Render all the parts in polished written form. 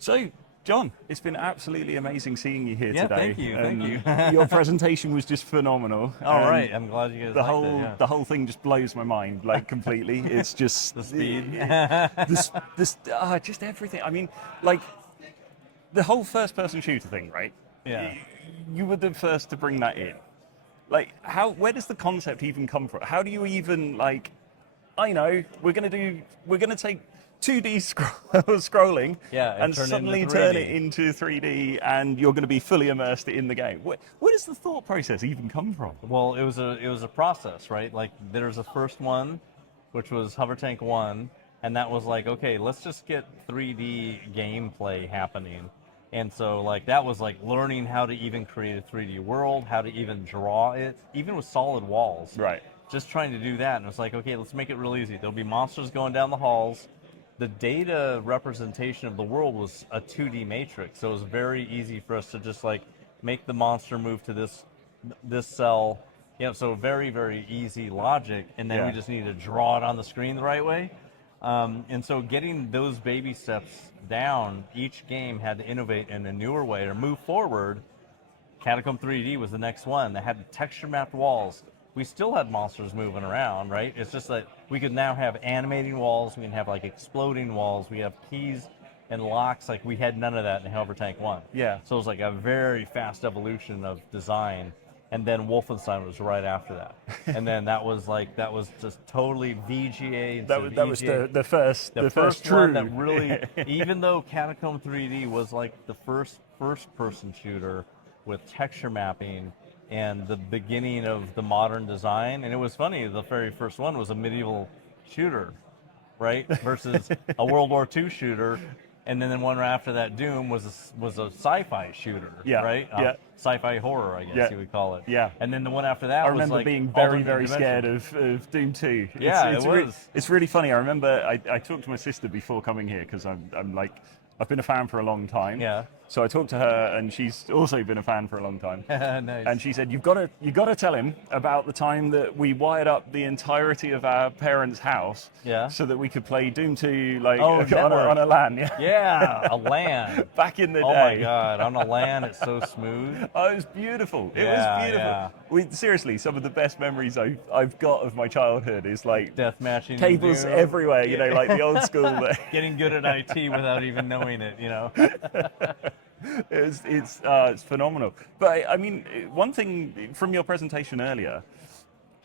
So, John, it's been absolutely amazing seeing you here today. Thank you. Thank you. Your presentation was just phenomenal. All right, I'm glad you guys The liked whole it. Yeah. the whole thing just blows my mind, like completely. It's just The speed. just everything. I mean, like the whole first-person shooter thing, right? Yeah. You were the first to bring that in. Like, where does the concept even come from? How do you even like? I know we're gonna take 2D scrolling Yeah, and turn it suddenly into turn 3D. it into 3D, and you're going to be fully immersed in the game. Where does the thought process even come from? Well, it was a process, right? Like there's a first one, which was Hover Tank 1, and that was like, okay, let's just get 3D gameplay happening. And so like that was like learning how to even create a 3D world, how to even draw it, even with solid walls. Right. Just trying to do that, and it's like, okay, let's make it real easy. There'll be monsters going down the halls. The data representation of the world was a 2D matrix, so it was very easy for us to just like make the monster move to this cell. So very, very easy logic, and then we just need to draw it on the screen the right way. And so getting those baby steps down, each game had to innovate in a newer way or move forward. Catacomb 3D was the next one that had texture mapped walls. We still had monsters moving around, right? It's just that we could now have animating walls, we can have like exploding walls, we have keys and locks. Like we had none of that in Hover Tank 1. Yeah. So it was like a very fast evolution of design. And then Wolfenstein was right after that. And then that was just totally VGA. That was the first true one that really, even though Catacomb 3D was like the first person shooter with texture mapping and the beginning of the modern design. And it was funny, the very first one was a medieval shooter, right? Versus a World War II shooter. And then the one right after that, Doom, was a sci-fi shooter, right? Sci-fi horror, I guess you would call it. Yeah. And then the one after that I was remember like being very, alternate very dimension. scared of Doom 2. Yeah, It's it was. It's really funny. I remember I talked to my sister before coming here because I'm like, I've been a fan for a long time. Yeah. So I talked to her, and she's also been a fan for a long time. Nice. And she said, you've got to tell him about the time that we wired up the entirety of our parents' house, so that we could play Doom 2 like on a LAN. Yeah, a LAN. Back in the day. Oh my God, on a LAN, it's so smooth. Oh, it was beautiful. It was beautiful. Seriously, some of the best memories I've got of my childhood is like death matching, cables everywhere. You know, like the old school. Getting good at IT without even knowing it. It's phenomenal. But I mean, one thing from your presentation earlier,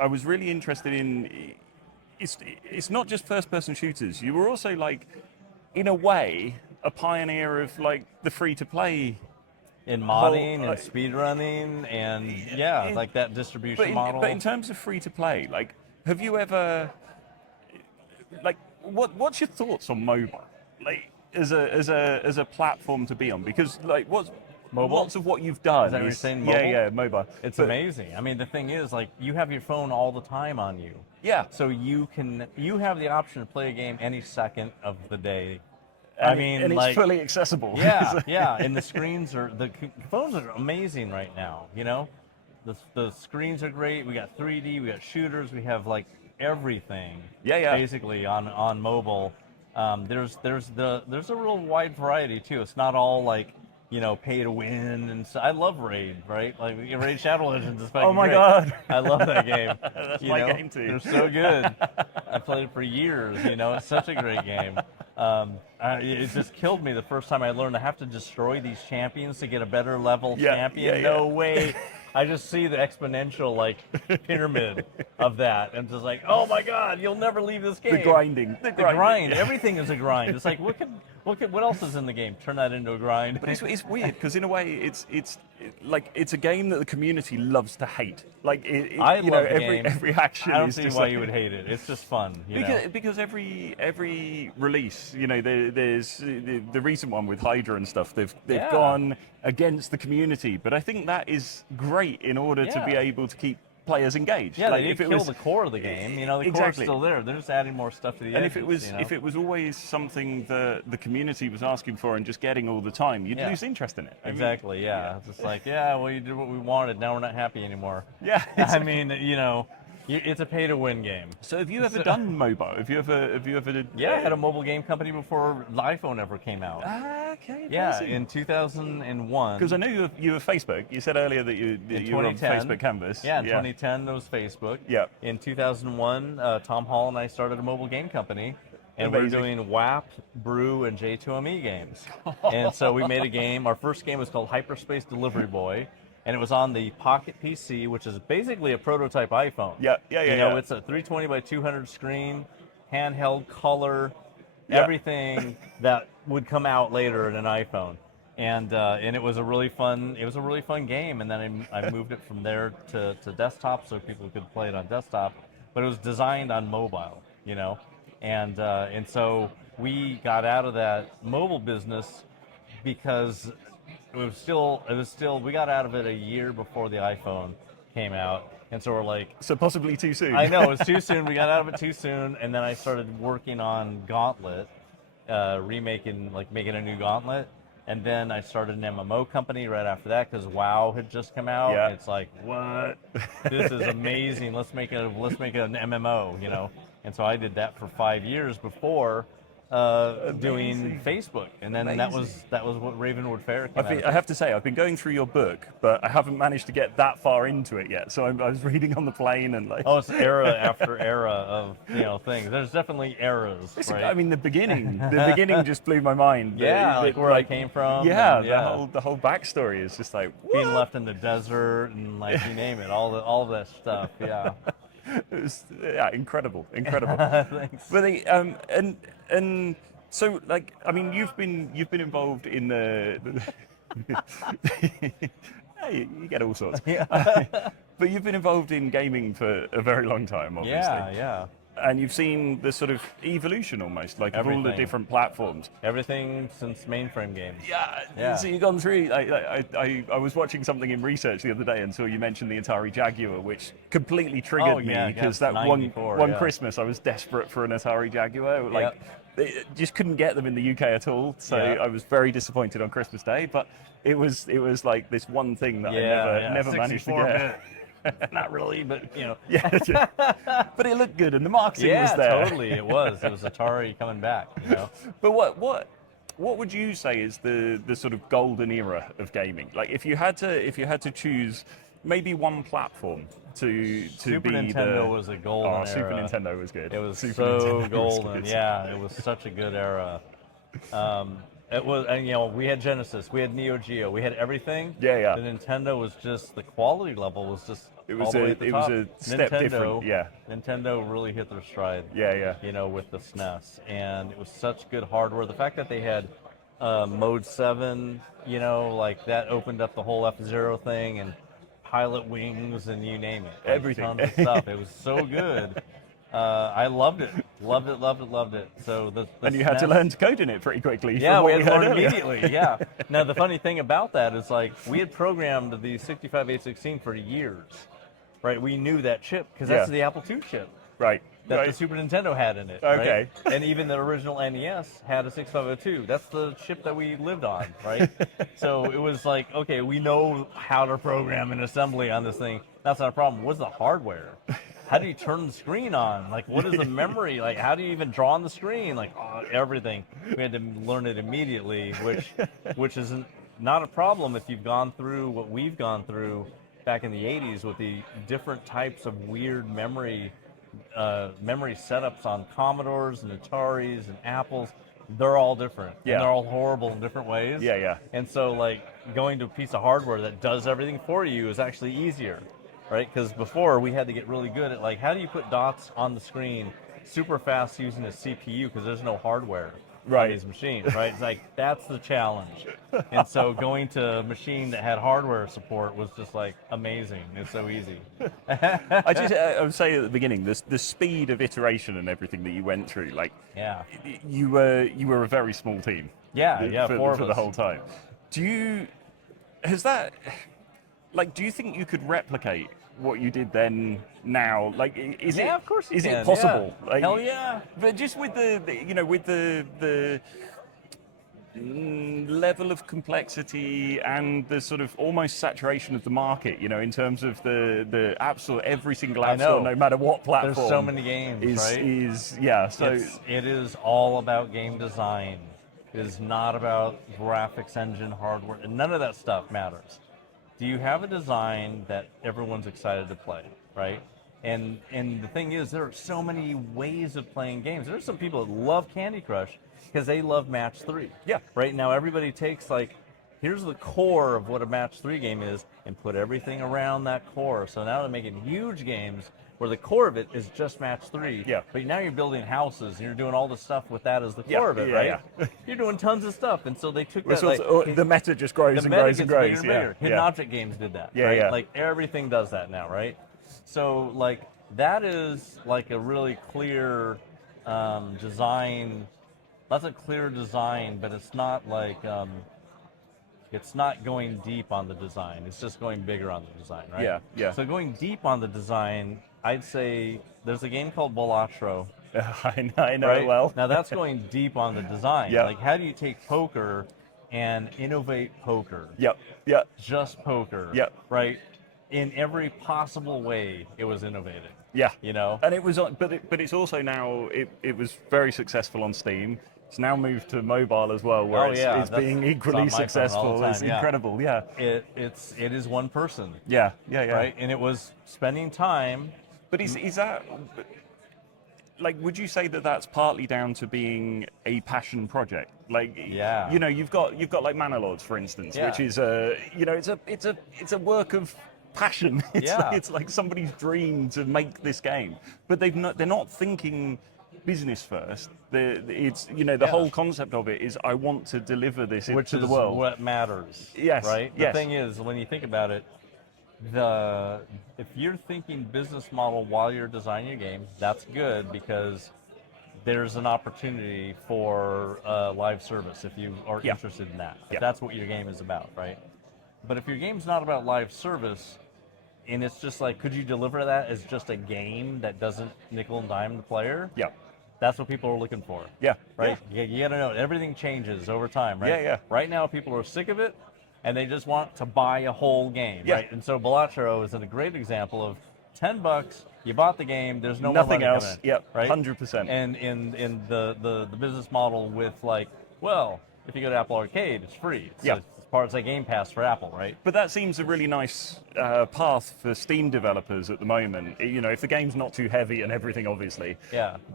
I was really interested in. It's not just first-person shooters. You were also like, in a way, a pioneer of like the free-to-play. In modding and speedrunning and like that distribution model. But in terms of free-to-play, like, have you ever, like, what's your thoughts on mobile? Like, as a platform to be on, because like lots of what you've done is that what you're saying, mobile? Mobile. It's amazing. I mean, the thing is, like, you have your phone all the time on you. Yeah. So you have the option to play a game any second of the day. And it's fully accessible. Yeah. And the phones are amazing right now. The screens are great. We got 3D. We got shooters. We have like everything. Basically on mobile. There's a real wide variety too. It's not all like pay to win, and so I love Raid, right? Like Raid Shadow Legends is fucking Oh my great. God, I love that game. That's my game too. They're so good. I played it for years. It's such a great game. It just killed me the first time I learned I have to destroy these champions to get a better level champion. No way. I just see the exponential like pyramid of that, and just like, oh my God, you'll never leave this game. The grinding. The grind. Everything is a grind. It's like, what else is in the game? Turn that into a grind. But it's weird because in a way it's a game that the community loves to hate. Like I love the game. Every action. I don't is see just why like, you would hate it. It's just fun. Because every release, there's the recent one with Hydra and stuff. They've gone against the community, but I think that is great in order to be able to keep players engaged. Yeah, like they didn't kill the core of the game. The core's still there. They're just adding more stuff to the and edges, if it was always something that the community was asking for and just getting all the time, you'd lose interest in it. Exactly. It's just like, well, you did what we wanted. Now we're not happy anymore. Yeah. I mean, It's a pay-to-win game. So have you ever done mobile? Have you ever? Yeah, I had a mobile game company before the iPhone ever came out. Okay. Yeah, in 2001. Because I know you were Facebook. You said earlier that you were on 2010. Facebook Canvas. Yeah, in 2010 there was Facebook. Yeah. In 2001, Tom Hall and I started a mobile game company, and we're Amazing. doing WAP, Brew, and J2ME games. And so we made a game. Our first game was called Hyperspace Delivery Boy, and it was on the Pocket PC, which is basically a prototype iPhone. Yeah. You know, it's a 320 by 200 screen, handheld, color, everything that would come out later in an iPhone. And it was a really fun game. And then I moved it from there to desktop so people could play it on desktop. But it was designed on mobile, you know, and so we got out of that mobile business because it was still we got out of it a year before the iPhone came out. And so we're like, so possibly too soon. I know, it was too soon. We got out of it too soon. And then I started working on Gauntlet, making a new Gauntlet. And then I started an MMO company right after that because WoW had just come out. Yeah. It's like, what? This is amazing. Let's make an MMO, you know. And so I did that for 5 years before doing Facebook, and then that was what Ravenwood Fair came out. I have to say, I've been going through your book, but I haven't managed to get that far into it yet. So I was reading on the plane and like. Oh, it's era after era of things. There's definitely eras. Right? I mean, the beginning just blew my mind. Yeah, where I came from. Yeah, and, the whole backstory is just like what? Being left in the desert and like you name it, all of that stuff. Yeah. It was incredible. Thanks. But and so like I mean you've been involved in the hey, you get all sorts. Yeah. But you've been involved in gaming for a very long time, obviously. Yeah. And you've seen the sort of evolution almost, like of all the different platforms. Everything since mainframe games. Yeah. So you've gone through. I was watching something in research the other day and saw you mention the Atari Jaguar, which completely triggered me because that one Christmas I was desperate for an Atari Jaguar. Like, just couldn't get them in the UK at all. So I was very disappointed on Christmas Day. But it was like this one thing that I never managed to get. Not really, but you know. Yeah, but it looked good and the marketing was there. Yeah, totally, it was. It was Atari coming back, you know. But what would you say is the sort of golden era of gaming? Like if you had to choose maybe one platform to Super be Nintendo was a golden era. Super Nintendo was good. It was Super so Nintendo golden. was Yeah, it was such a good era. It was, and you know, we had Genesis, we had Neo Geo, we had everything. Yeah. The Nintendo was just the quality level was just It was all the way at the top. was a step different. Yeah. Nintendo really hit their stride. Yeah. You know, with the SNES, and it was such good hardware. The fact that they had Mode 7, you know, like that opened up the whole F-Zero thing and Pilot Wings and you name it. Like, everything. Tons of stuff. It was so good. I loved it. Loved it. So and you had to learn to code in it pretty quickly. Yeah, we had to learn earlier. immediately. Yeah. Now the funny thing about that is like we had programmed the 65A16 for years, right? We knew that chip because that's the Apple II chip, Right. That the Super Nintendo had in it. Okay. Right? And even the original NES had a 6502. That's the chip that we lived on, right? So it was like, okay, we know how to program an assembly on this thing. That's not a problem. What's the hardware? How do you turn the screen on? Like, what is the memory? Like, how do you even draw on the screen? Like, everything. We had to learn it immediately, which is not a problem if you've gone through what we've gone through back in the 80s with the different types of weird memory setups on Commodores and Ataris and Apples. They're all different. Yeah. And they're all horrible in different ways. Yeah. And so, like, going to a piece of hardware that does everything for you is actually easier. Right, because before we had to get really good at like how do you put dots on the screen super fast using a CPU because there's no hardware on these machines, right? It's like that's the challenge, and so going to a machine that had hardware support was just like amazing. It's so easy. I would say at the beginning, the speed of iteration and everything that you went through, like you were a very small team. For the whole time. Do you think you could replicate what you did then now? Like, is it? Of course is can. it possible? Yeah. Like, Hell yeah! But just with the level of complexity and the sort of almost saturation of the market, in terms of the app store, every single I app store, know. no matter what platform. There's so many games, right? So It is all about game design. It is not about graphics engine, hardware, and none of that stuff matters. Do you have a design that everyone's excited to play, right? And the thing is, there are so many ways of playing games. There's some people that love Candy Crush because they love Match 3. Yeah. Right now, everybody takes here's the core of what a Match 3 game is, and put everything around that core. So now they're making huge games where the core of it is just Match 3. Yeah. But now you're building houses, and you're doing all the stuff with that as the Yeah, core of it, yeah, right? yeah. You're doing tons of stuff, and so they took that. the meta just grows The and meta grows gets and grows. bigger and bigger. Hidden object games did that. Yeah, right? yeah. Like everything does that now, right? So that is like a really clear design. That's a clear design, but it's not it's not going deep on the design. It's just going bigger on the design, right? Yeah, yeah. So going deep on the design, I'd say there's a game called Balatro. I know Right? it well. Now that's going deep on the design. Yeah. Like, how do you take poker and innovate poker? Yep. Yep. Just poker. Yep. Right? In every possible way, it was innovated. Yeah. And it was, but it's also now it was very successful on Steam. It's now moved to mobile as well, where it's being equally it's on my phone all successful. the time, It's incredible. Yeah. It is one person. Yeah. Right? And it was spending time. But is that would you say that that's partly down to being a passion project? Yeah. You've got like Manor for instance, Yeah. which is it's a work of passion. It's like somebody's dream to make this game, but they're not thinking business first. The whole concept of it is I want to deliver this Which to is the world. what matters. Yes. Right? Yes. The thing is, when you think about it, if you're thinking business model while you're designing your game, that's good because there's an opportunity for live service if you are interested in that. If that's what your game is about, right? But if your game's not about live service, and it's just could you deliver that as just a game that doesn't nickel and dime the player? Yeah. That's what people are looking for. Yeah. Right? You gotta know, everything changes over time, right? Yeah, yeah. Right now, people are sick of it, and they just want to buy a whole game, Yeah. right? And so Balatro is a great example of $10, you bought the game, there's no Nothing more money else. coming in, Yep. right? 100%. And in the business model with if you go to Apple Arcade, it's free. It's part of Game Pass for Apple, right? But that seems a really nice path for Steam developers at the moment. If the game's not too heavy and everything, obviously,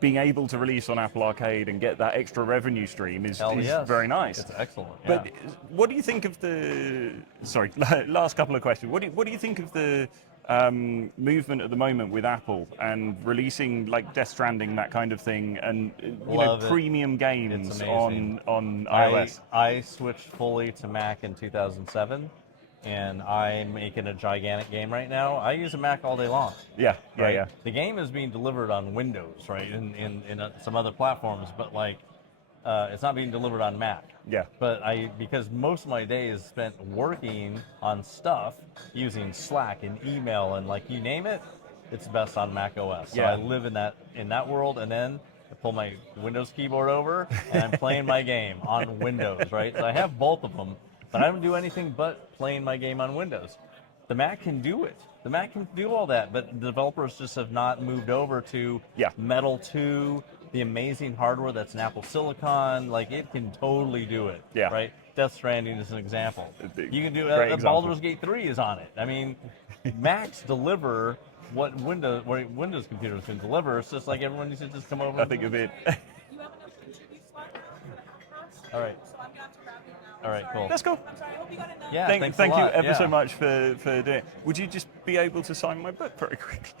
being able to release on Apple Arcade and get that extra revenue stream is very nice. It's excellent. But what do you think of the? Sorry, last couple of questions. What do you think of the movement at the moment with Apple and releasing Death Stranding, that kind of thing, and premium games on iOS? I switched fully to Mac in 2007, and I'm making a gigantic game right now. I use a Mac all day long. Yeah, right? yeah. The game is being delivered on Windows, right, in some other platforms, but it's not being delivered on Mac. Yeah. But because most of my day is spent working on stuff using Slack and email and you name it, it's best on Mac OS. So I live in that world, and then I pull my Windows keyboard over and I'm playing my game on Windows, right? So I have both of them, but I don't do anything but playing my game on Windows. The Mac can do it. The Mac can do all that, but the developers just have not moved over to Metal 2, the amazing hardware that's in Apple Silicon. It can totally do it. Yeah. Right? Death Stranding is an example. You can do Baldur's Gate 3 is on it. I mean, Macs deliver what Windows computers can deliver. It's just everyone needs to just come over. I think of it. You have enough HTTP slot All right. so I'm gonna have to wrap it now. All right, cool. That's cool. I'm sorry. I hope you got enough. Yeah, Thank you thanks a lot. ever so much for doing it. Would you just be able to sign my book very quickly?